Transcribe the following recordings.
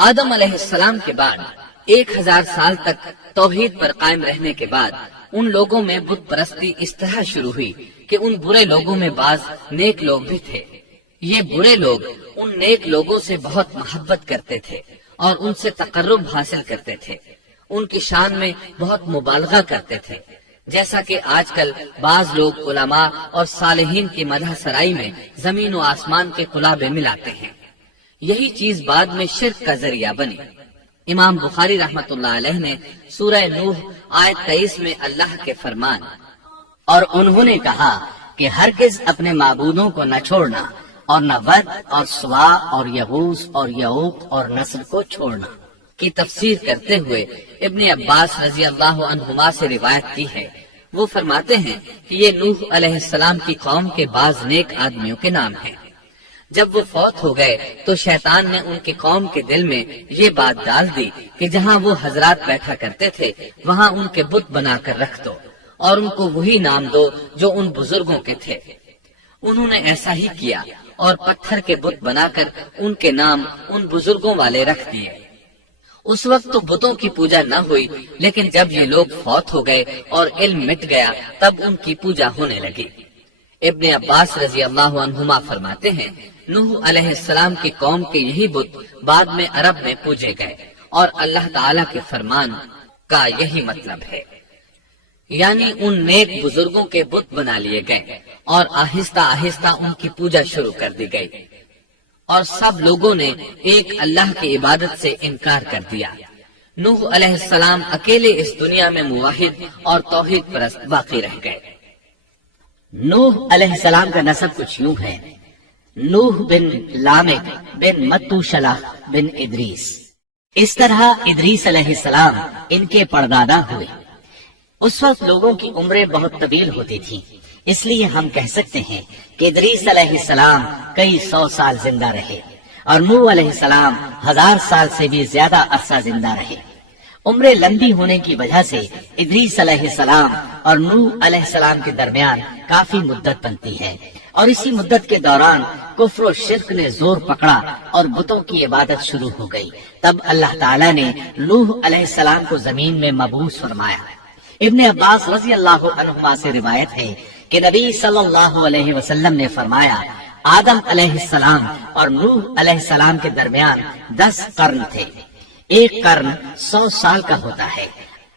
آدم علیہ السلام کے بعد 1000 سال تک توحید پر قائم رہنے کے بعد ان لوگوں میں بت پرستی اس طرح شروع ہوئی کہ ان برے لوگوں میں بعض نیک لوگ بھی تھے۔ یہ برے لوگ ان نیک لوگوں سے بہت محبت کرتے تھے اور ان سے تقرب حاصل کرتے تھے، ان کی شان میں بہت مبالغہ کرتے تھے، جیسا کہ آج کل بعض لوگ علماء اور صالحین کی مدح سرائی میں زمین و آسمان کے قلابے ملاتے ہیں۔ یہی چیز بعد میں شرک کا ذریعہ بنی۔ امام بخاری رحمت اللہ علیہ نے سورہ نوح آیت 23 میں اللہ کے فرمان اور انہوں نے کہا کہ ہرگز اپنے معبودوں کو نہ چھوڑنا اور نہ ود اور سوا اور یغوث اور یعوق اور نصر کو چھوڑنا کی تفسیر کرتے ہوئے ابن عباس رضی اللہ عنہما سے روایت کی ہے۔ وہ فرماتے ہیں کہ یہ نوح علیہ السلام کی قوم کے بعض نیک آدمیوں کے نام ہیں۔ جب وہ فوت ہو گئے تو شیطان نے ان کی قوم کے دل میں یہ بات ڈال دی کہ جہاں وہ حضرات بیٹھا کرتے تھے وہاں ان کے بت بنا کر رکھ دو اور ان کو وہی نام دو جو ان بزرگوں کے تھے۔ انہوں نے ایسا ہی کیا اور پتھر کے بت بنا کر ان کے نام ان بزرگوں والے رکھ دیے۔ اس وقت تو بتوں کی پوجا نہ ہوئی، لیکن جب یہ لوگ فوت ہو گئے اور علم مٹ گیا تب ان کی پوجا ہونے لگی۔ ابن عباس رضی اللہ عنہما فرماتے ہیں نوح علیہ السلام کی قوم کے یہی بت بعد میں عرب میں پوجے گئے اور اللہ تعالی کے فرمان کا یہی مطلب ہے، یعنی ان نیک بزرگوں کے بت بنا لیے گئے اور آہستہ آہستہ ان کی پوجا شروع کر دی گئی اور سب لوگوں نے ایک اللہ کی عبادت سے انکار کر دیا۔ نوح علیہ السلام اکیلے اس دنیا میں موحد اور توحید پرست باقی رہ گئے۔ نوح علیہ السلام کا نسب کچھ یوں ہے: نوح بن لامک بن متوشلہ بن ادریس۔ اس طرح ادریس علیہ السلام ان کے پردادا ہوئے۔ اس وقت لوگوں کی عمریں بہت طویل ہوتی تھیں، اس لیے ہم کہہ سکتے ہیں کہ ادریس علیہ السلام کئی 100 سال زندہ رہے اور نوح علیہ السلام 1000 سال سے بھی زیادہ عرصہ زندہ رہے۔ عمریں لمبی ہونے کی وجہ سے ادریس علیہ السلام اور نوح علیہ السلام کے درمیان کافی مدت بنتی ہے، اور اسی مدت کے دوران کفر و شرک نے زور پکڑا اور بتوں کی عبادت شروع ہو گئی۔ تب اللہ تعالیٰ نے نوح علیہ السلام کو زمین میں مبعوث فرمایا۔ ابن عباس رضی اللہ عنہما سے روایت ہے کہ نبی صلی اللہ علیہ وسلم نے فرمایا آدم علیہ السلام اور نوح علیہ السلام کے درمیان 10 قرن تھے۔ ایک قرن 100 سال کا ہوتا ہے۔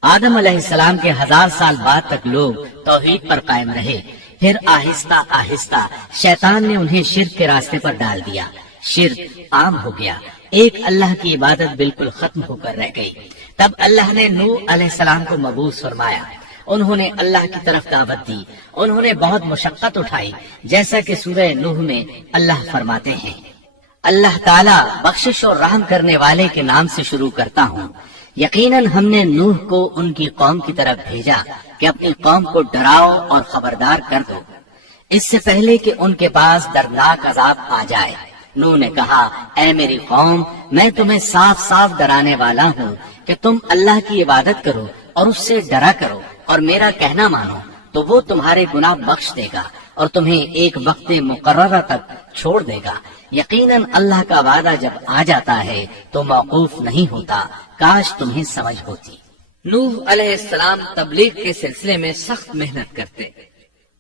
آدم علیہ السلام کے 1000 سال بعد تک لوگ توحید پر قائم رہے، پھر آہستہ آہستہ شیطان نے انہیں شرک کے راستے پر ڈال دیا، شرک عام ہو گیا، ایک اللہ کی عبادت بالکل ختم ہو کر رہ گئی۔ تب اللہ نے نوح علیہ السلام کو مبعوث فرمایا، انہوں نے اللہ کی طرف دعوت دی، انہوں نے بہت مشقت اٹھائی، جیسا کہ سورہ نوح میں اللہ فرماتے ہیں اللہ تعالیٰ بخشش اور رحم کرنے والے کے نام سے شروع کرتا ہوں۔ یقیناً ہم نے نوح کو ان کی قوم کی طرف بھیجا کہ اپنی قوم کو ڈراؤ اور خبردار کر دو اس سے پہلے کہ ان کے پاس دردناک عذاب آ جائے۔ نوح نے کہا اے میری قوم، میں تمہیں صاف صاف ڈرانے والا ہوں کہ تم اللہ کی عبادت کرو اور اس سے ڈرا کرو اور میرا کہنا مانو، تو وہ تمہارے گناہ بخش دے گا اور تمہیں ایک وقت مقررہ تک چھوڑ دے گا۔ یقیناً اللہ کا وعدہ جب آ جاتا ہے تو موقوف نہیں ہوتا، کاش تمہیں سمجھ ہوتی۔ نوح علیہ السلام تبلیغ کے سلسلے میں سخت محنت کرتے،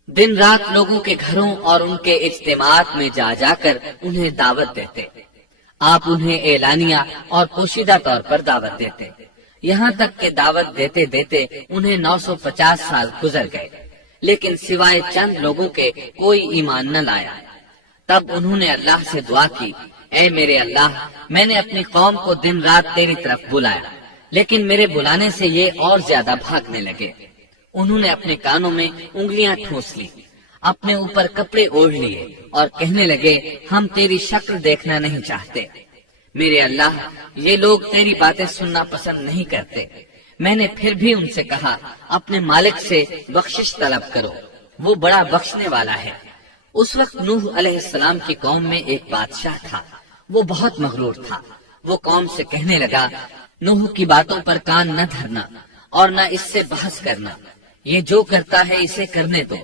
دن رات لوگوں کے گھروں اور ان کے اجتماعات میں جا جا کر انہیں دعوت دیتے۔ آپ انہیں اعلانیہ اور پوشیدہ طور پر دعوت دیتے، یہاں تک کہ دعوت دیتے دیتے انہیں 950 سال گزر گئے، لیکن سوائے چند لوگوں کے کوئی ایمان نہ لایا۔ تب انہوں نے اللہ سے دعا کی اے میرے اللہ، میں نے اپنی قوم کو دن رات تیری طرف بلایا، لیکن میرے بلانے سے یہ اور زیادہ بھاگنے لگے۔ انہوں نے اپنے کانوں میں انگلیاں ٹھونس لی، اپنے اوپر کپڑے اوڑھ لیے اور کہنے لگے ہم تیری شکل دیکھنا نہیں چاہتے۔ میرے اللہ، یہ لوگ تیری باتیں سننا پسند نہیں کرتے۔ میں نے پھر بھی ان سے کہا اپنے مالک سے بخشش طلب کرو، وہ بڑا بخشنے والا ہے۔ اس وقت نوح علیہ السلام کی قوم میں ایک بادشاہ تھا، وہ بہت مغرور تھا۔ وہ قوم سے کہنے لگا نوح کی باتوں پر کان نہ دھرنا اور نہ اس سے بحث کرنا، یہ جو کرتا ہے اسے کرنے دو،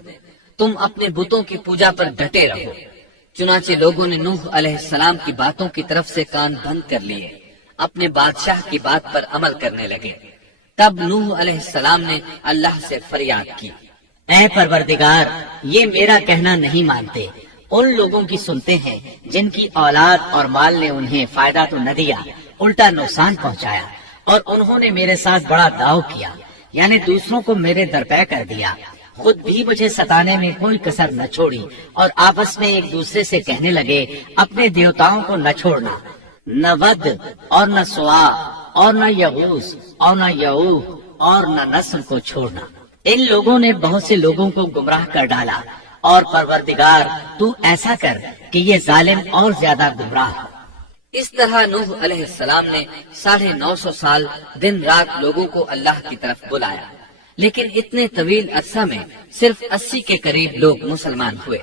تم اپنے بتوں کی پوجا پر ڈٹے رہو۔ چنانچہ لوگوں نے نوح علیہ السلام کی باتوں کی طرف سے کان بند کر لیے۔ اپنے بادشاہ کی بات پر عمل کرنے لگے۔ تب نوح علیہ السلام نے اللہ سے فریاد کی، اے پروردگار، یہ میرا کہنا نہیں مانتے، ان لوگوں کی سنتے ہیں جن کی اولاد اور مال نے انہیں فائدہ تو نہ دیا، الٹا نقصان پہنچایا، اور انہوں نے میرے ساتھ بڑا داؤ کیا، یعنی دوسروں کو میرے درپے کر دیا، خود بھی مجھے ستانے میں کوئی کسر نہ چھوڑی، اور آپس میں ایک دوسرے سے کہنے لگے اپنے دیوتاؤں کو نہ چھوڑنا، نہ ود اور نہ سوا اور نہ یغوث اور نہ یعوق اور نہ نسل کو چھوڑنا۔ ان لوگوں نے بہت سے لوگوں کو گمراہ کر ڈالا، اور پروردگار تو ایسا کر کہ یہ ظالم اور زیادہ گمراہ ہو۔ اس طرح نوح علیہ السلام نے 950 سال دن رات لوگوں کو اللہ کی طرف بلایا، لیکن اتنے طویل عرصہ میں صرف 80 کے قریب لوگ مسلمان ہوئے،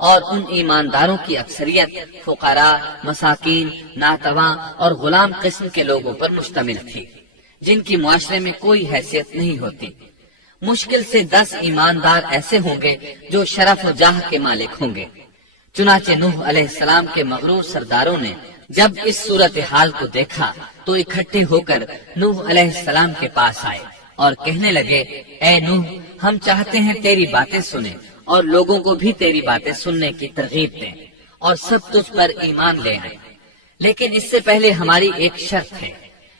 اور ان ایمانداروں کی اکثریت فقراء، مساکین، ناتواں اور غلام قسم کے لوگوں پر مشتمل تھی، جن کی معاشرے میں کوئی حیثیت نہیں ہوتی۔ مشکل سے 10 ایماندار ایسے ہوں گے جو شرف و جاہ کے مالک ہوں گے۔ چنانچہ نوح علیہ السلام کے مغرور سرداروں نے جب اس صورتحال کو دیکھا تو اکٹھے ہو کر نوح علیہ السلام کے پاس آئے اور کہنے لگے، اے نوح، ہم چاہتے ہیں تیری باتیں سنیں اور لوگوں کو بھی تیری باتیں سننے کی ترغیب دیں اور سب تجھ پر ایمان لے آئیں، لیکن اس سے پہلے ہماری ایک شرط ہے،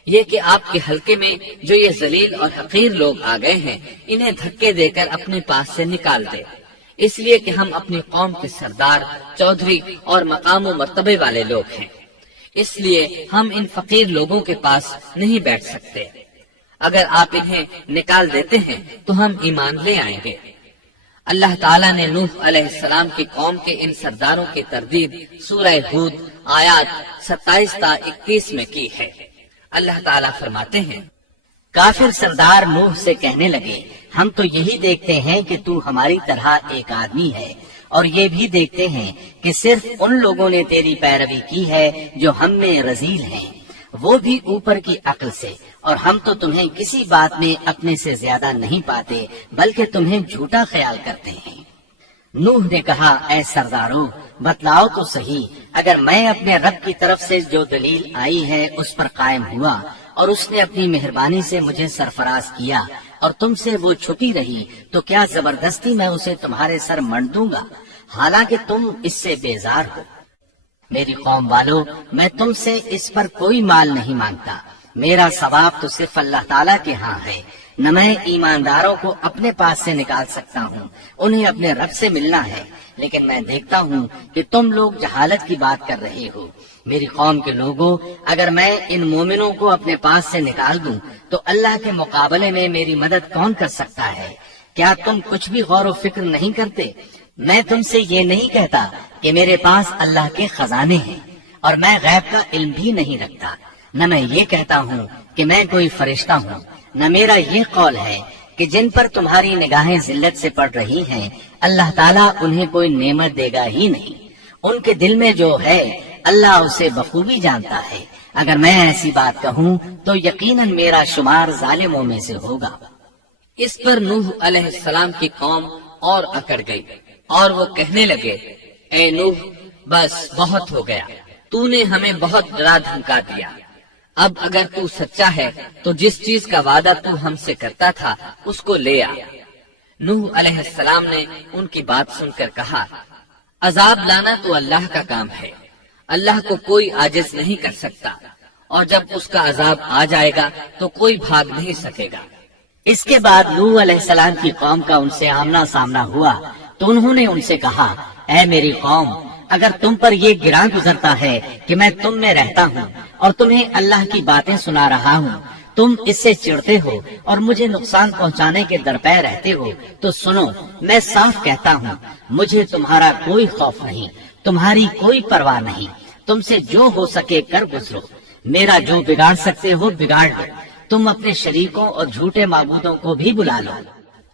یہ کہ آپ کے حلقے میں جو یہ ذلیل اور حقیر لوگ آ گئے ہیں انہیں دھکے دے کر اپنے پاس سے نکال دے، اس لیے کہ ہم اپنی قوم کے سردار، چودھری اور مقام و مرتبے والے لوگ ہیں، اس لیے ہم ان فقیر لوگوں کے پاس نہیں بیٹھ سکتے۔ اگر آپ انہیں نکال دیتے ہیں تو ہم ایمان لے آئیں گے۔ اللہ تعالیٰ نے نوح علیہ السلام کی قوم کے ان سرداروں کی تردید سورہ ہود آیات 27 تا 31 میں کی ہے۔ اللہ تعالیٰ فرماتے ہیں، کافر سردار نوح سے کہنے لگے، ہم تو یہی دیکھتے ہیں کہ تو ہماری طرح ایک آدمی ہے، اور یہ بھی دیکھتے ہیں کہ صرف ان لوگوں نے تیری پیروی کی ہے جو ہم میں رذیل ہیں، وہ بھی اوپر کی عقل سے، اور ہم تو تمہیں کسی بات میں اپنے سے زیادہ نہیں پاتے بلکہ تمہیں جھوٹا خیال کرتے ہیں۔ نوح نے کہا، اے سرداروں، بتلاؤ تو صحیح، اگر میں اپنے رب کی طرف سے جو دلیل آئی ہے اس پر قائم ہوا اور اس نے اپنی مہربانی سے مجھے سرفراز کیا اور تم سے وہ چھپی رہی، تو کیا زبردستی میں اسے تمہارے سر منڈ دوں گا، حالانکہ تم اس سے بیزار ہو۔ میری قوم والو، میں تم سے اس پر کوئی مال نہیں مانگتا، میرا ثواب تو صرف اللہ تعالیٰ کے ہاں ہے، نہ میں ایمانداروں کو اپنے پاس سے نکال سکتا ہوں، انہیں اپنے رب سے ملنا ہے، لیکن میں دیکھتا ہوں کہ تم لوگ جہالت کی بات کر رہے ہو۔ میری قوم کے لوگوں، اگر میں ان مومنوں کو اپنے پاس سے نکال دوں تو اللہ کے مقابلے میں میری مدد کون کر سکتا ہے؟ کیا تم کچھ بھی غور و فکر نہیں کرتے؟ میں تم سے یہ نہیں کہتا کہ میرے پاس اللہ کے خزانے ہیں اور میں غیب کا علم بھی نہیں رکھتا، نہ میں یہ کہتا ہوں کہ میں کوئی فرشتہ ہوں، نہ میرا یہ قول ہے کہ جن پر تمہاری نگاہیں ذلت سے پڑ رہی ہیں اللہ تعالیٰ انہیں کوئی نعمت دے گا ہی نہیں، ان کے دل میں جو ہے اللہ اسے بخوبی جانتا ہے۔ اگر میں ایسی بات کہوں تو یقیناً میرا شمار ظالموں میں سے ہوگا۔ اس پر نوح علیہ السلام کی قوم اور اکڑ گئی اور وہ کہنے لگے، اے نوح، بس بہت ہو گیا، تو نے ہمیں بہت ڈرا دھمکا دیا، اب اگر تو سچا ہے تو جس چیز کا وعدہ تو ہم سے کرتا تھا اس کو لے آ۔ نوح علیہ السلام نے ان کی بات سن کر کہا، عذاب لانا تو اللہ کا کام ہے، اللہ کو کوئی عاجز نہیں کر سکتا، اور جب اس کا عذاب آ جائے گا تو کوئی بھاگ نہیں سکے گا۔ اس کے بعد نوح علیہ السلام کی قوم کا ان سے آمنا سامنا ہوا تو انہوں نے ان سے کہا، اے میری قوم، اگر تم پر یہ گراں گزرتا ہے کہ میں تم میں رہتا ہوں اور تمہیں اللہ کی باتیں سنا رہا ہوں، تم اس سے چڑھتے ہو اور مجھے نقصان پہنچانے کے درپے رہتے ہو، تو سنو، میں صاف کہتا ہوں، مجھے تمہارا کوئی خوف نہیں، تمہاری کوئی پرواہ نہیں، تم سے جو ہو سکے کر گزرو، میرا جو بگاڑ سکتے ہو بگاڑ لو، تم اپنے شریکوں اور جھوٹے معبودوں کو بھی بلا لو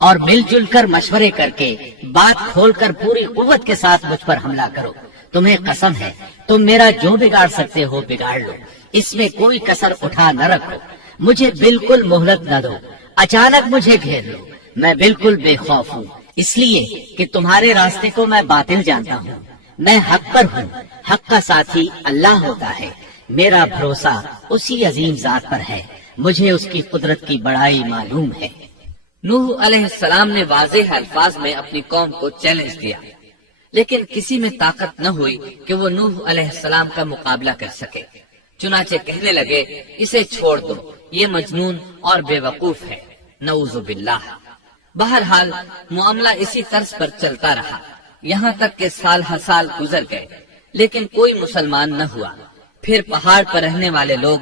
اور مل جل کر مشورے کر کے بات کھول کر پوری قوت کے ساتھ مجھ پر حملہ کرو، تمہیں قسم ہے تم میرا جو بگاڑ سکتے ہو بگاڑ لو، اس میں کوئی کسر اٹھا نہ رکھو، مجھے بالکل مہلت نہ دو، اچانک مجھے گھیر لو، میں بالکل بے خوف ہوں، اس لیے کہ تمہارے راستے کو میں باطل جانتا ہوں، میں حق پر ہوں، حق کا ساتھی اللہ ہوتا ہے، میرا بھروسہ اسی عظیم ذات پر ہے، مجھے اس کی قدرت کی بڑائی معلوم ہے۔ نوح علیہ السلام نے واضح الفاظ میں اپنی قوم کو چیلنج دیا، لیکن کسی میں طاقت نہ ہوئی کہ وہ نوح علیہ السلام کا مقابلہ کر سکے۔ چنانچہ کہنے لگے، اسے چھوڑ دو، یہ مجنون اور بے وقوف ہے، نعوذ باللہ۔ بہرحال معاملہ اسی طرز پر چلتا رہا، یہاں تک کہ سال ہر سال گزر گئے، لیکن کوئی مسلمان نہ ہوا۔ پھر پہاڑ پر رہنے والے لوگ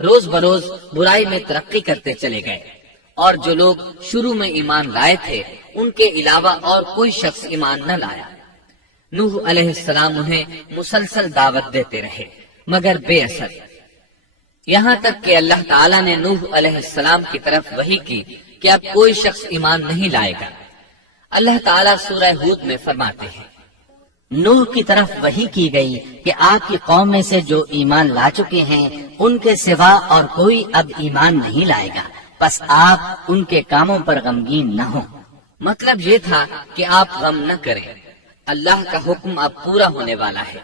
روز بروز برائی میں ترقی کرتے چلے گئے، اور جو لوگ شروع میں ایمان لائے تھے ان کے علاوہ اور کوئی شخص ایمان نہ لایا۔ نوح علیہ السلام انہیں مسلسل دعوت دیتے رہے مگر بے اثر، یہاں تک کہ اللہ تعالیٰ نے نوح علیہ السلام کی طرف وحی کی کہ اب کوئی شخص ایمان نہیں لائے گا۔ اللہ تعالیٰ سورہ ہود میں فرماتے ہیں، نوح کی طرف وحی کی گئی کہ آپ کی قوم میں سے جو ایمان لا چکے ہیں ان کے سوا اور کوئی اب ایمان نہیں لائے گا، بس آپ ان کے کاموں پر غمگین نہ ہوں۔ مطلب یہ تھا کہ آپ غم نہ کریں، اللہ کا حکم اب پورا ہونے والا ہے۔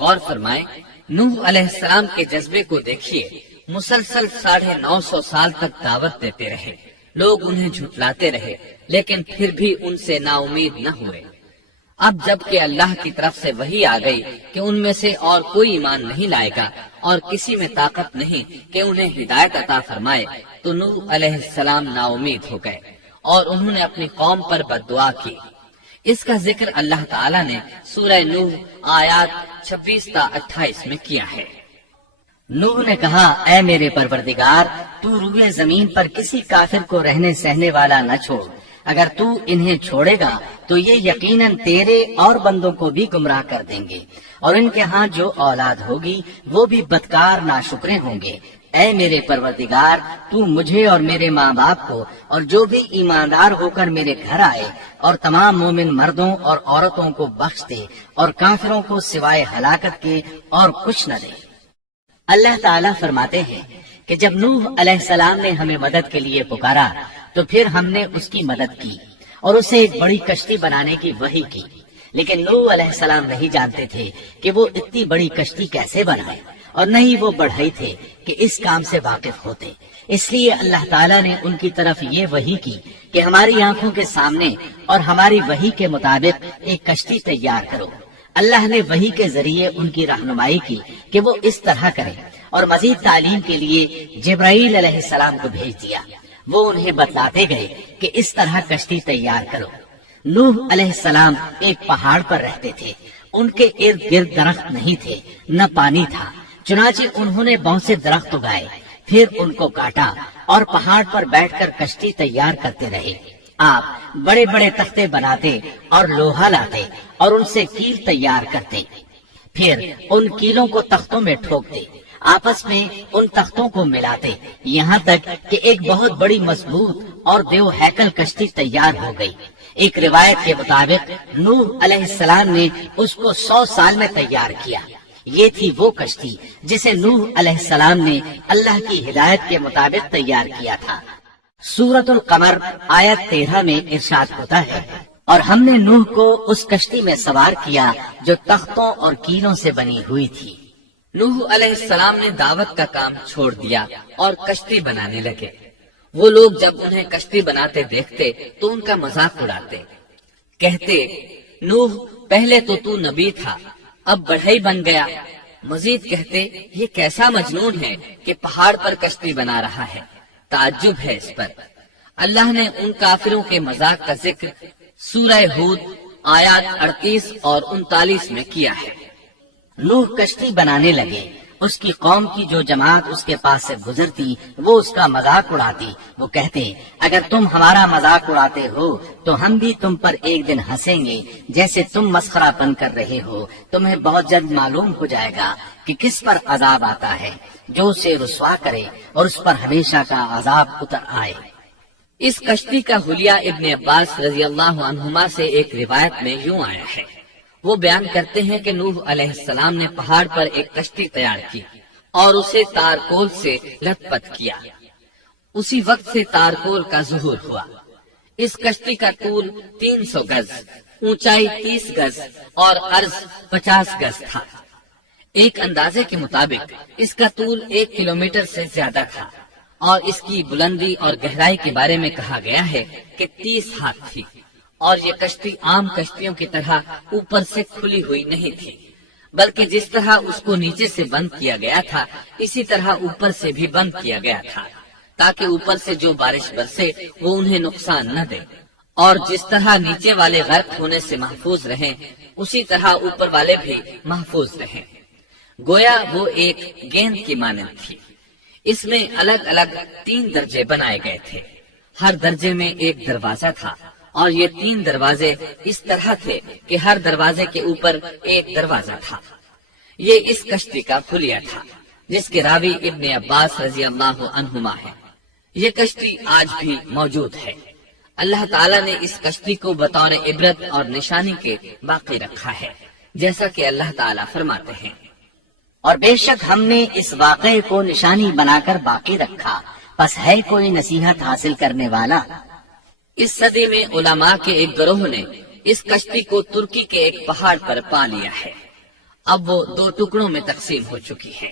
غور فرمائیں، نوح علیہ السلام کے جذبے کو دیکھیے، مسلسل 950 سال تک دعوت دیتے رہے، لوگ انہیں جھٹلاتے رہے، لیکن پھر بھی ان سے نا امید نہ ہوئے۔ اب جب کہ اللہ کی طرف سے وحی آ گئی کہ ان میں سے اور کوئی ایمان نہیں لائے گا اور کسی میں طاقت نہیں کہ انہیں ہدایت عطا فرمائے، تو نوح علیہ السلام نا امید ہو گئے اور انہوں نے اپنی قوم پر بد دعا کی۔ اس کا ذکر اللہ تعالیٰ نے سورہ نوح آیات 26 تا 28 میں کیا ہے۔ نوح نے کہا، اے میرے پروردگار، تو روئے زمین پر کسی کافر کو رہنے سہنے والا نہ چھوڑ، اگر تو انہیں چھوڑے گا تو یہ یقیناً تیرے اور بندوں کو بھی گمراہ کر دیں گے، اور ان کے ہاں جو اولاد ہوگی وہ بھی بدکار ناشکرے ہوں گے۔ اے میرے پروردگار، تو مجھے اور میرے ماں باپ کو اور جو بھی ایماندار ہو کر میرے گھر آئے اور تمام مومن مردوں اور عورتوں کو بخش دے، اور کافروں کو سوائے ہلاکت کے اور کچھ نہ دے۔ اللہ تعالیٰ فرماتے ہیں کہ جب نوح علیہ السلام نے ہمیں مدد کے لیے پکارا تو پھر ہم نے اس کی مدد کی اور اسے ایک بڑی کشتی بنانے کی وحی کی، لیکن نوح علیہ السلام نہیں جانتے تھے کہ وہ اتنی بڑی کشتی کیسے بنائے، اور نہ ہی وہ بڑھئی تھے کہ اس کام سے واقف ہوتے۔ اس لیے اللہ تعالیٰ نے ان کی طرف یہ وحی کی کہ ہماری آنکھوں کے سامنے اور ہماری وحی کے مطابق ایک کشتی تیار کرو۔ اللہ نے وحی کے ذریعے ان کی رہنمائی کی کہ وہ اس طرح کریں، اور مزید تعلیم کے لیے جبرائیل علیہ السلام کو بھیج دیا۔ وہ انہیں بتلاتے گئے کہ اس طرح کشتی تیار کرو۔ نوح علیہ السلام ایک پہاڑ پر رہتے تھے، ان کے ارد گرد درخت نہیں تھے، نہ پانی تھا، چنانچہ انہوں نے بہت سے درخت اگائے، پھر ان کو کاٹا اور پہاڑ پر بیٹھ کر کشتی تیار کرتے رہے۔ آپ بڑے بڑے تختے بناتے اور لوہا لاتے اور ان سے کیل تیار کرتے، پھر ان کیلوں کو تختوں میں ٹھوکتے، آپس میں ان تختوں کو ملاتے، یہاں تک کہ ایک بہت بڑی مضبوط اور دیو ہیکل کشتی تیار ہو گئی۔ ایک روایت کے مطابق نوح علیہ السلام نے اس کو 100 سال میں تیار کیا۔ یہ تھی وہ کشتی جسے نوح علیہ السلام نے اللہ کی ہدایت کے مطابق تیار کیا تھا۔ سورۃ القمر آیت 13 میں ارشاد ہوتا ہے، اور ہم نے نوح کو اس کشتی میں سوار کیا جو تختوں اور کیلوں سے بنی ہوئی تھی۔ نوح علیہ السلام نے دعوت کا کام چھوڑ دیا اور کشتی بنانے لگے۔ وہ لوگ جب انہیں کشتی بناتے دیکھتے تو ان کا مذاق اڑاتے، کہتے، نوح پہلے تو نبی تھا، اب بڑھئی بن گیا۔ مزید کہتے، یہ کیسا مجنون ہے کہ پہاڑ پر کشتی بنا رہا ہے۔ تعجب ہے اس پر۔ اللہ نے ان کافروں کے مذاق کا ذکر سورہ ہود آیات 38 اور 39 میں کیا ہے۔ نوح کشتی بنانے لگے، اس کی قوم کی جو جماعت اس کے پاس سے گزرتی وہ اس کا مذاق اڑاتی۔ وہ کہتے، اگر تم ہمارا مذاق اڑاتے ہو تو ہم بھی تم پر ایک دن ہنسیں گے، جیسے تم مسخرہ پن کر رہے ہو۔ تمہیں بہت جلد معلوم ہو جائے گا کہ کس پر عذاب آتا ہے، جو اسے رسوا کرے اور اس پر ہمیشہ کا عذاب اتر آئے۔ اس کشتی کا حلیہ ابن عباس رضی اللہ عنہما سے ایک روایت میں یوں آیا ہے۔ وہ بیان کرتے ہیں کہ نوح علیہ السلام نے پہاڑ پر ایک کشتی تیار کی اور اسے تارکول سے لت پت کیا۔ اسی وقت سے تارکول کا ظہور ہوا۔ اس کشتی کا طول 300 گز، اونچائی 30 گز اور عرض 50 گز تھا۔ ایک اندازے کے مطابق اس کا طول 1 کلومیٹر سے زیادہ تھا اور اس کی بلندی اور گہرائی کے بارے میں کہا گیا ہے کہ 30 ہاتھ تھی، اور یہ کشتی عام کشتیوں کی طرح اوپر سے کھلی ہوئی نہیں تھی، بلکہ جس طرح اس کو نیچے سے بند کیا گیا تھا اسی طرح اوپر سے بھی بند کیا گیا تھا، تاکہ اوپر سے جو بارش برسے وہ انہیں نقصان نہ دے، اور جس طرح نیچے والے غرق ہونے سے محفوظ رہیں اسی طرح اوپر والے بھی محفوظ رہیں۔ گویا وہ ایک گیند کی مانند تھی۔ اس میں الگ الگ 3 درجے بنائے گئے تھے، ہر درجے میں ایک دروازہ تھا، اور یہ 3 دروازے اس طرح تھے کہ ہر دروازے کے اوپر ایک دروازہ تھا۔ یہ اس کشتی کا خلیہ تھا جس کے راوی ابن عباس رضی اللہ عنہما ہے۔ یہ کشتی آج بھی موجود ہے۔ اللہ تعالیٰ نے اس کشتی کو بطور عبرت اور نشانی کے باقی رکھا ہے، جیسا کہ اللہ تعالیٰ فرماتے ہیں، اور بے شک ہم نے اس واقعے کو نشانی بنا کر باقی رکھا، پس ہے کوئی نصیحت حاصل کرنے والا؟ اس صدی میں علماء کے ایک گروہ نے اس کشتی کو ترکی کے ایک پہاڑ پر پا لیا ہے۔ اب وہ 2 ٹکڑوں میں تقسیم ہو چکی ہے۔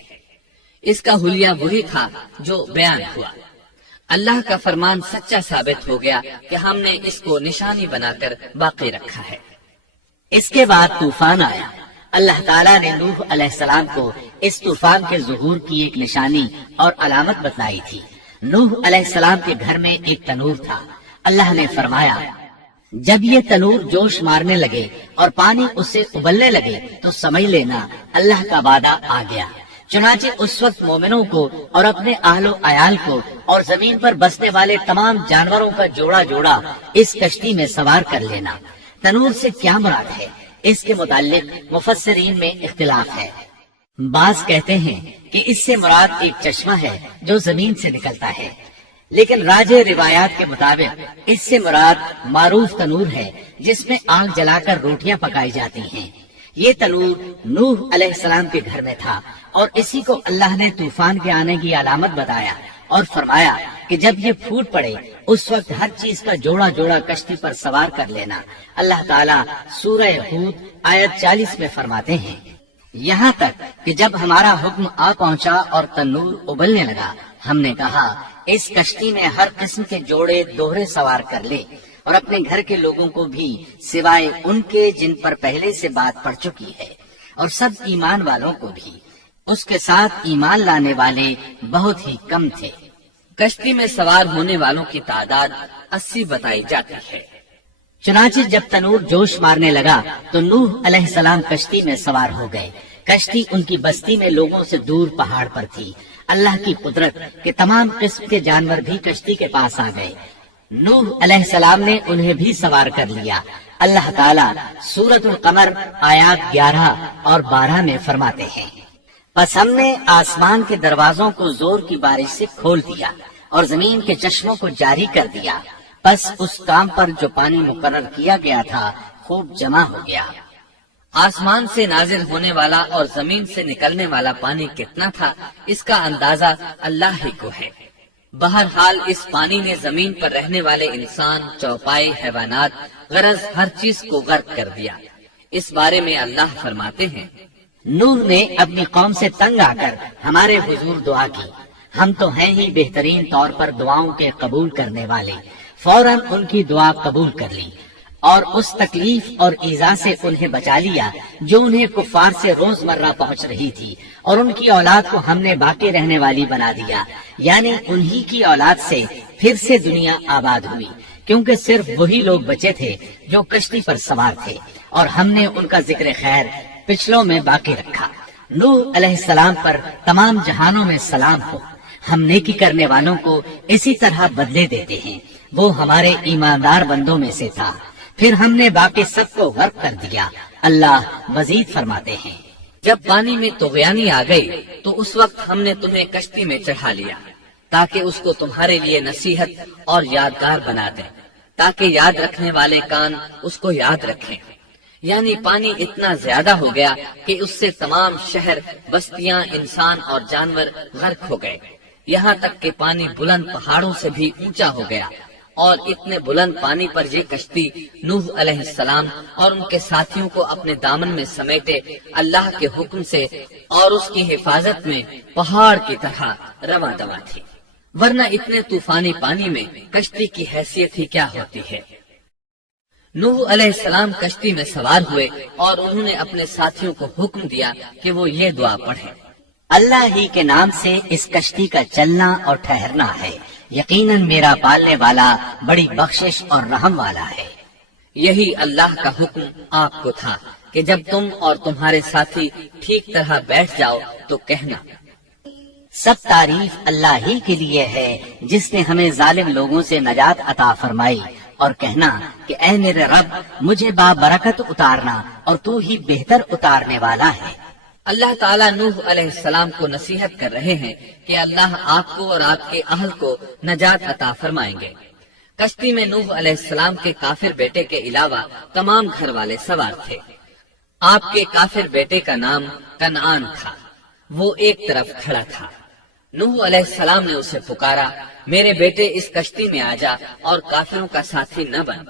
اس کا حلیہ وہی تھا جو بیان ہوا۔ اللہ کا فرمان سچا ثابت ہو گیا کہ ہم نے اس کو نشانی بنا کر باقی رکھا ہے۔ اس کے بعد طوفان آیا۔ اللہ تعالیٰ نے نوح علیہ السلام کو اس طوفان کے ظہور کی ایک نشانی اور علامت بتلائی تھی۔ نوح علیہ السلام کے گھر میں ایک تنور تھا۔ اللہ نے فرمایا، جب یہ تنور جوش مارنے لگے اور پانی اس سے ابلنے لگے تو سمجھ لینا اللہ کا وعدہ آ گیا۔ چنانچہ اس وقت مومنوں کو اور اپنے اہل و عیال کو اور زمین پر بسنے والے تمام جانوروں کا جوڑا جوڑا اس کشتی میں سوار کر لینا۔ تنور سے کیا مراد ہے، اس کے متعلق مفسرین میں اختلاف ہے۔ بعض کہتے ہیں کہ اس سے مراد ایک چشمہ ہے جو زمین سے نکلتا ہے، لیکن راجح روایات کے مطابق اس سے مراد معروف تنور ہے جس میں آگ جلا کر روٹیاں پکائی جاتی ہیں۔ یہ تنور نوح علیہ السلام کے گھر میں تھا، اور اسی کو اللہ نے طوفان کے آنے کی علامت بتایا اور فرمایا کہ جب یہ پھوٹ پڑے اس وقت ہر چیز کا جوڑا جوڑا کشتی پر سوار کر لینا۔ اللہ تعالیٰ سورہ ہود آیت 40 میں فرماتے ہیں، یہاں تک کہ جب ہمارا حکم آ پہنچا اور تنور ابلنے لگا، ہم نے کہا اس کشتی میں ہر قسم کے جوڑے دوہرے سوار کر لے، اور اپنے گھر کے لوگوں کو بھی سوائے ان کے جن پر پہلے سے بات پڑ چکی ہے، اور سب ایمان والوں کو بھی۔ اس کے ساتھ ایمان لانے والے بہت ہی کم تھے۔ کشتی میں سوار ہونے والوں کی تعداد 80 بتائی جاتی ہے۔ چنانچہ جب تنور جوش مارنے لگا تو نوح علیہ السلام کشتی میں سوار ہو گئے۔ کشتی ان کی بستی میں لوگوں سے دور پہاڑ پر تھی۔ اللہ کی قدرت کہ تمام قسم کے جانور بھی کشتی کے پاس آ گئے۔ نوح علیہ السلام نے انہیں بھی سوار کر لیا۔ اللہ تعالیٰ سورۃ القمر آیات 11 اور 12 میں فرماتے ہیں، پس ہم نے آسمان کے دروازوں کو زور کی بارش سے کھول دیا اور زمین کے چشموں کو جاری کر دیا، پس اس کام پر جو پانی مقرر کیا گیا تھا خوب جمع ہو گیا۔ آسمان سے نازل ہونے والا اور زمین سے نکلنے والا پانی کتنا تھا اس کا اندازہ اللہ ہی کو ہے۔ بہرحال اس پانی نے زمین پر رہنے والے انسان، چوپائے، حیوانات، غرض ہر چیز کو غرق کر دیا۔ اس بارے میں اللہ فرماتے ہیں، نوح نے اپنی قوم سے تنگ آ کر ہمارے حضور دعا کی، ہم تو ہیں ہی بہترین طور پر دعاؤں کے قبول کرنے والے۔ فوراً ان کی دعا قبول کر لی اور اس تکلیف اور ایذا سے انہیں بچا لیا جو انہیں کفار سے روزمرہ پہنچ رہی تھی، اور ان کی اولاد کو ہم نے باقی رہنے والی بنا دیا، یعنی انہی کی اولاد سے پھر سے دنیا آباد ہوئی، کیونکہ صرف وہی لوگ بچے تھے جو کشتی پر سوار تھے، اور ہم نے ان کا ذکر خیر پچھلوں میں باقی رکھا۔ نوح علیہ السلام پر تمام جہانوں میں سلام ہو۔ ہم نیکی کرنے والوں کو اسی طرح بدلے دیتے ہیں، وہ ہمارے ایماندار بندوں میں سے تھا، پھر ہم نے باقی سب کو غرق کر دیا۔ اللہ مزید فرماتے ہیں، جب پانی میں طغیانی آ گئی تو اس وقت ہم نے تمہیں کشتی میں چڑھا لیا تاکہ اس کو تمہارے لیے نصیحت اور یادگار بنا دیں، تاکہ یاد رکھنے والے کان اس کو یاد رکھیں۔ یعنی پانی اتنا زیادہ ہو گیا کہ اس سے تمام شہر، بستیاں، انسان اور جانور غرق ہو گئے، یہاں تک کہ پانی بلند پہاڑوں سے بھی اونچا ہو گیا اور اتنے بلند پانی پر یہ کشتی نوح علیہ السلام اور ان کے ساتھیوں کو اپنے دامن میں سمیٹے اللہ کے حکم سے اور اس کی حفاظت میں پہاڑ کی طرح رواں دواں تھی، ورنہ اتنے طوفانی پانی میں کشتی کی حیثیت ہی کیا ہوتی ہے۔ نوح علیہ السلام کشتی میں سوار ہوئے اور انہوں نے اپنے ساتھیوں کو حکم دیا کہ وہ یہ دعا پڑھیں، اللہ ہی کے نام سے اس کشتی کا چلنا اور ٹھہرنا ہے، یقیناً میرا پالنے والا بڑی بخشش اور رحم والا ہے۔ یہی اللہ کا حکم آپ کو تھا کہ جب تم اور تمہارے ساتھی ٹھیک طرح بیٹھ جاؤ تو کہنا، سب تعریف اللہ ہی کے لیے ہے جس نے ہمیں ظالم لوگوں سے نجات عطا فرمائی، اور کہنا کہ اے میرے رب مجھے بابرکت اتارنا اور تو ہی بہتر اتارنے والا ہے۔ اللہ تعالیٰ نوح علیہ السلام کو نصیحت کر رہے ہیں کہ اللہ آپ کو اور آپ کے اہل کو نجات عطا فرمائیں گے۔ کشتی میں نوح علیہ السلام کے کافر بیٹے کے علاوہ تمام گھر والے سوار تھے۔ آپ کے کافر بیٹے کا نام کنعان تھا، وہ ایک طرف کھڑا تھا۔ نوح علیہ السلام نے اسے پکارا، میرے بیٹے اس کشتی میں آ جا اور کافروں کا ساتھی نہ بن،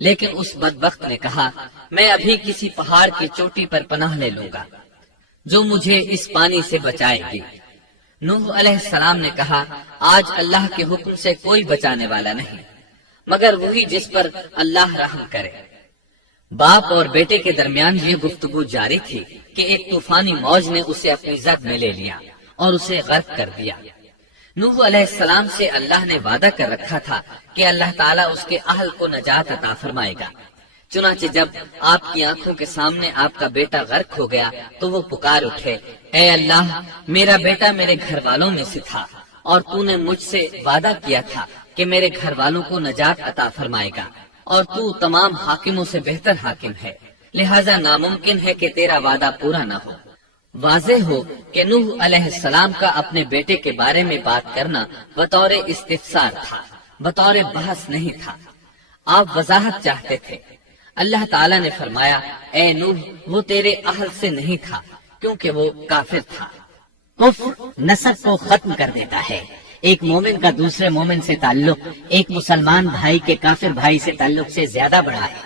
لیکن اس بدبخت نے کہا، میں ابھی کسی پہاڑ کی چوٹی پر پناہ لے لوں گا جو مجھے اس پانی سے بچائے گی۔ نوح علیہ السلام نے کہا، آج اللہ کے حکم سے کوئی بچانے والا نہیں مگر وہی جس پر اللہ رحم کرے۔ باپ اور بیٹے کے درمیان یہ گفتگو جاری تھی کہ ایک طوفانی موج نے اسے اپنی زد میں لے لیا اور اسے غرق کر دیا۔ نوح علیہ السلام سے اللہ نے وعدہ کر رکھا تھا کہ اللہ تعالیٰ اس کے اہل کو نجات عطا فرمائے گا۔ چنانچہ جب آپ کی آنکھوں کے سامنے آپ کا بیٹا غرق ہو گیا تو وہ پکار اٹھے، اے اللہ میرا بیٹا میرے گھر والوں میں سے تھا اور تو نے مجھ سے وعدہ کیا تھا کہ میرے گھر والوں کو نجات عطا فرمائے گا، اور تو تمام حاکموں سے بہتر حاکم ہے، لہذا ناممکن ہے کہ تیرا وعدہ پورا نہ ہو۔ واضح ہو کہ نوح علیہ السلام کا اپنے بیٹے کے بارے میں بات کرنا بطور استفسار تھا، بطور بحث نہیں تھا۔ آپ وضاحت چاہتے تھے۔ اللہ تعالیٰ نے فرمایا، اے نوح وہ تیرے اہل سے نہیں تھا کیونکہ وہ کافر تھا۔ کفر نسب کو ختم کر دیتا ہے۔ ایک مومن کا دوسرے مومن سے تعلق ایک مسلمان بھائی کے کافر بھائی سے تعلق سے زیادہ بڑا ہے،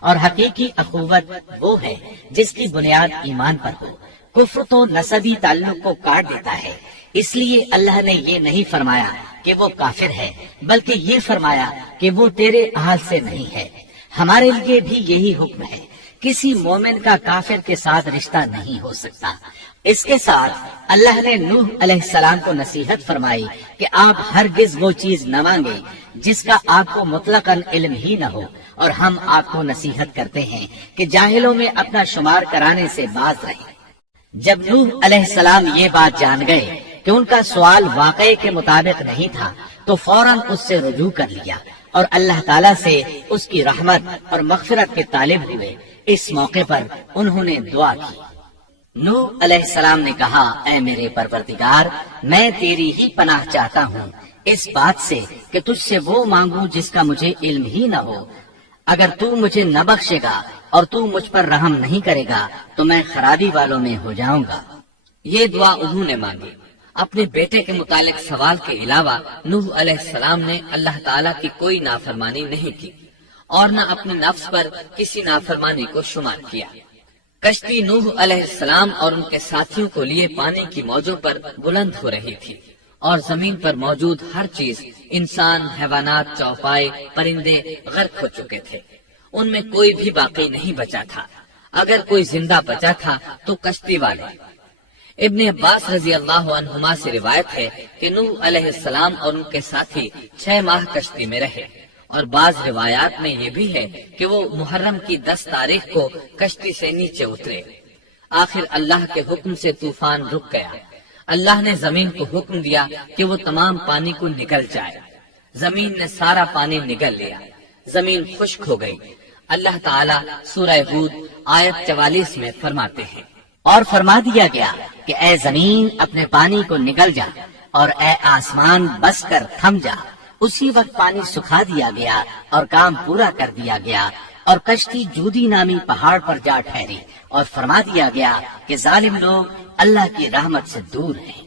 اور حقیقی اخوت وہ ہے جس کی بنیاد ایمان پر ہو۔ کفر تو نسبی تعلق کو کاٹ دیتا ہے، اس لیے اللہ نے یہ نہیں فرمایا کہ وہ کافر ہے، بلکہ یہ فرمایا کہ وہ تیرے اہل سے نہیں ہے۔ ہمارے لیے بھی یہی حکم ہے، کسی مومن کا کافر کے ساتھ رشتہ نہیں ہو سکتا۔ اس کے ساتھ اللہ نے نوح علیہ السلام کو نصیحت فرمائی کہ آپ ہرگز وہ چیز نہ مانگے جس کا آپ کو مطلقاً علم ہی نہ ہو، اور ہم آپ کو نصیحت کرتے ہیں کہ جاہلوں میں اپنا شمار کرانے سے باز رہیں۔ جب نوح علیہ السلام یہ بات جان گئے کہ ان کا سوال واقعے کے مطابق نہیں تھا تو فوراً اس سے رجوع کر لیا اور اللہ تعالیٰ سے اس کی رحمت اور مغفرت کے طالب ہوئے۔ اس موقع پر انہوں نے دعا کی۔ نوح علیہ السلام نے کہا، اے میرے پروردگار میں تیری ہی پناہ چاہتا ہوں اس بات سے کہ تجھ سے وہ مانگوں جس کا مجھے علم ہی نہ ہو۔ اگر تو مجھے نہ بخشے گا اور تو مجھ پر رحم نہیں کرے گا تو میں خرابی والوں میں ہو جاؤں گا۔ یہ دعا انہوں نے مانگی۔ اپنے بیٹے کے متعلق سوال کے علاوہ نوح علیہ السلام نے اللہ تعالیٰ کی کوئی نافرمانی نہیں کی اور نہ اپنے نفس پر کسی نافرمانی کو شمار کیا۔ کشتی نوح علیہ السلام اور ان کے ساتھیوں کو لیے پانی کی موجوں پر بلند ہو رہی تھی، اور زمین پر موجود ہر چیز، انسان، حیوانات، چوپائے، پرندے غرق ہو چکے تھے۔ ان میں کوئی بھی باقی نہیں بچا تھا۔ اگر کوئی زندہ بچا تھا تو کشتی والے۔ ابن عباس رضی اللہ عنہما سے روایت ہے کہ نوح علیہ السلام اور ان کے ساتھی 6 ماہ کشتی میں رہے، اور بعض روایات میں یہ بھی ہے کہ وہ محرم کی 10 تاریخ کو کشتی سے نیچے اترے۔ آخر اللہ کے حکم سے طوفان رک گیا۔ اللہ نے زمین کو حکم دیا کہ وہ تمام پانی کو نگل جائے۔ زمین نے سارا پانی نگل لیا، زمین خشک ہو گئی۔ اللہ تعالیٰ سورہ ہود آیت 44 میں فرماتے ہیں، اور فرما دیا گیا کہ اے زمین اپنے پانی کو نگل جا، اور اے آسمان بس کر تھم جا۔ اسی وقت پانی سکھا دیا گیا اور کام پورا کر دیا گیا، اور کشتی جودی نامی پہاڑ پر جا ٹھہری، اور فرما دیا گیا کہ ظالم لوگ اللہ کی رحمت سے دور ہیں۔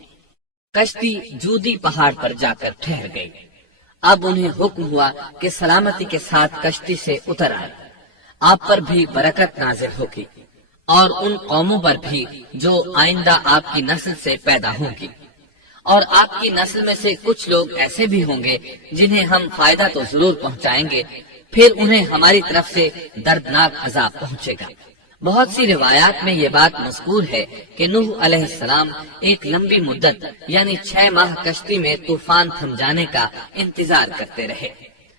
کشتی جودی پہاڑ پر جا کر ٹھہر گئی۔ اب انہیں حکم ہوا کہ سلامتی کے ساتھ کشتی سے اتر آئے، آپ پر بھی برکت نازل ہوگی اور ان قوموں پر بھی جو آئندہ آپ کی نسل سے پیدا ہوں گی، اور آپ کی نسل میں سے کچھ لوگ ایسے بھی ہوں گے جنہیں ہم فائدہ تو ضرور پہنچائیں گے، پھر انہیں ہماری طرف سے دردناک عذاب پہنچے گا۔ بہت سی روایات میں یہ بات مذکور ہے کہ نوح علیہ السلام ایک لمبی مدت یعنی 6 ماہ کشتی میں طوفان تھم جانے کا انتظار کرتے رہے۔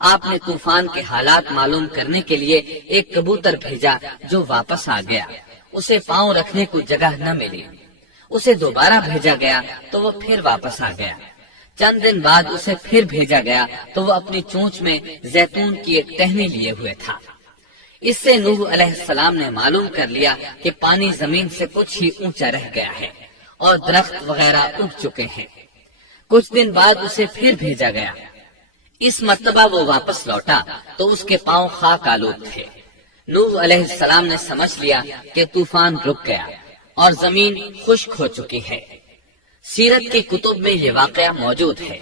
آپ نے طوفان کے حالات معلوم کرنے کے لیے ایک کبوتر بھیجا جو واپس آ گیا، اسے پاؤں رکھنے کو جگہ نہ ملی۔ اسے دوبارہ بھیجا گیا تو وہ پھر واپس آ گیا۔ چند دن بعد اسے پھر بھیجا گیا تو وہ اپنی چونچ میں زیتون کی ایک ٹہنی لیے ہوئے تھا۔ اس سے نوح علیہ السلام نے معلوم کر لیا کہ پانی زمین سے کچھ ہی اونچا رہ گیا ہے اور درخت وغیرہ اگ چکے ہیں۔ کچھ دن بعد اسے پھر بھیجا گیا۔ اس مرتبہ وہ واپس لوٹا تو اس کے پاؤں خاک آلود تھے۔ نوح علیہ السلام نے سمجھ لیا کہ طوفان رک گیا اور زمین خشک ہو چکی ہے۔ سیرت کی کتب میں یہ واقعہ موجود ہے۔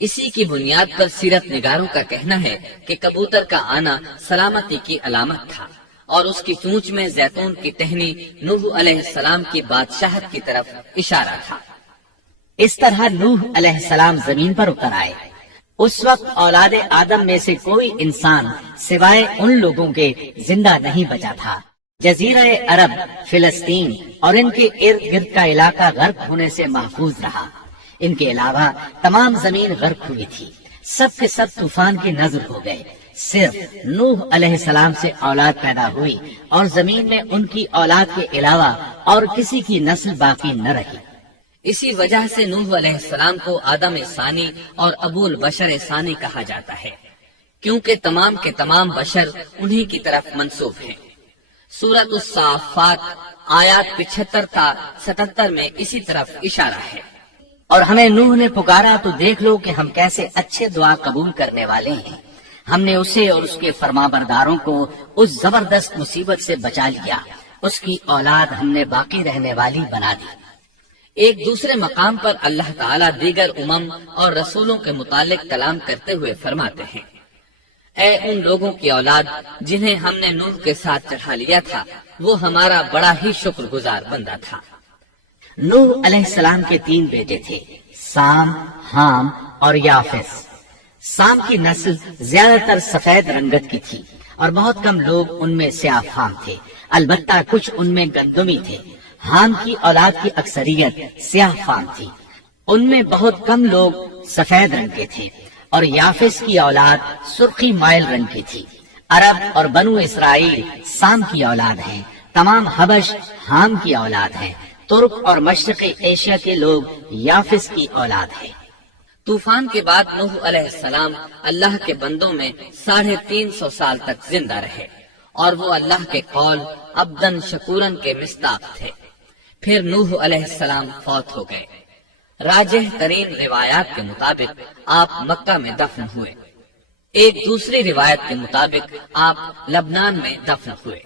اسی کی بنیاد پر سیرت نگاروں کا کہنا ہے کہ کبوتر کا آنا سلامتی کی علامت تھا اور اس کی چونچ میں زیتون کی ٹہنی نوح علیہ السلام کی بادشاہت کی طرف اشارہ تھا۔ اس طرح نوح علیہ السلام زمین پر اتر آئے۔ اس وقت اولاد آدم میں سے کوئی انسان سوائے ان لوگوں کے زندہ نہیں بچا تھا۔ جزیرہ عرب، فلسطین اور ان کے ارد گرد کا علاقہ غرق ہونے سے محفوظ رہا۔ ان کے علاوہ تمام زمین غرق ہوئی تھی۔ سب کے سب طوفان کی نذر ہو گئے۔ صرف نوح علیہ السلام سے اولاد پیدا ہوئی اور زمین میں ان کی اولاد کے علاوہ اور کسی کی نسل باقی نہ رہی۔ اسی وجہ سے نوح علیہ السلام کو آدم ثانی اور ابو البشر ثانی کہا جاتا ہے، کیونکہ تمام کے تمام بشر انہی کی طرف منسوب ہیں۔ سورۃ الصافات آیات 75 تا 77 میں اسی طرف اشارہ ہے۔ اور ہمیں نوح نے پکارا تو دیکھ لو کہ ہم کیسے اچھے دعا قبول کرنے والے ہیں۔ ہم نے اسے اور اس کے فرمانبرداروں کو اس زبردست مصیبت سے بچا لیا۔ اس کی اولاد ہم نے باقی رہنے والی بنا دی۔ ایک دوسرے مقام پر اللہ تعالیٰ دیگر امم اور رسولوں کے متعلق کلام کرتے ہوئے فرماتے ہیں، اے ان لوگوں کی اولاد جنہیں ہم نے نوح کے ساتھ چڑھا لیا تھا، وہ ہمارا بڑا ہی شکر گزار بندہ تھا۔ نوح علیہ السلام کے 3 بیٹے تھے، سام، حام اور یافس۔ سام کی نسل زیادہ تر سفید رنگت کی تھی اور بہت کم لوگ ان میں سیاہ فام تھے، البتہ کچھ ان میں گندمی تھے۔ حام کی اولاد کی اکثریت سیاہ فام تھی، ان میں بہت کم لوگ سفید رنگ کے تھے، اور یافس کی اولاد سرخی مائل رنگ کی تھی۔ عرب اور بنو اسرائیل سام کی اولاد ہیں، تمام حبش حام کی اولاد ہیں، ترک اور مشرقی ایشیا کے لوگ یافس کی اولاد ہیں۔ طوفان کے بعد نوح علیہ السلام اللہ کے بندوں میں 350 سال تک زندہ رہے اور وہ اللہ کے قول عبدن شکورن کے مصداق تھے۔ پھر نوح علیہ السلام فوت ہو گئے۔ راجح ترین روایات کے مطابق آپ مکہ میں دفن ہوئے۔ ایک دوسری روایت کے مطابق آپ لبنان میں دفن ہوئے۔